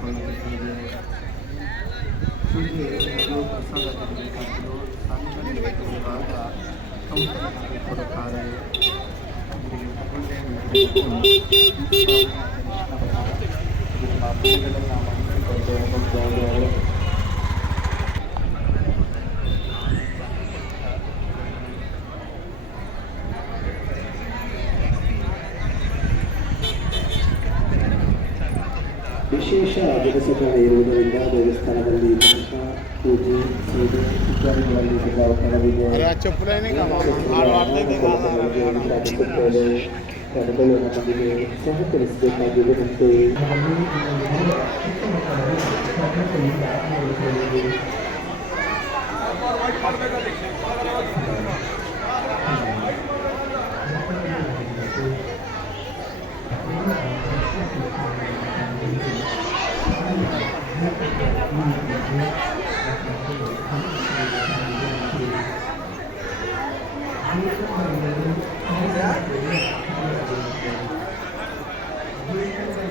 ಕೈಗೊಳ್ಳುತ್ತಿದ್ದೇವೆ. ಪೂಜೆ ಹಾಗೂ ಪ್ರಸಾದ ತರಬೇಕಾದರೂ ಸಾರ್ವಜನಿಕರಿರುವಾಗ ಔಷಧಿ ಕೊಡುತ್ತಾರೆ. ವಿಶೇಷ ದಿವಸಗಳು ಇರುವುದರಿಂದ ದೇವಸ್ಥಾನದಲ್ಲಿ ದರ್ಶನ, ಪೂಜೆ, ಸೇವೆ ಇತ್ಯಾದಿಗಳಲ್ಲಿ ತುಂಬ ಒತ್ತಡವಿದೆ. ಜನಗಳು ನಮಗೆ ಸಹಕರಿಸಬೇಕಾಗಿ ವಿನಂತಿ.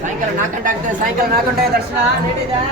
ಸಾಯಂಕಾಲ 4 ಗಂಟೆ ಆಗ್ತದೆ. ಸಾಯಂಕಾಲ 4 ಗಂಟೆ ದರ್ಶನ ನೀಡಿದೆ.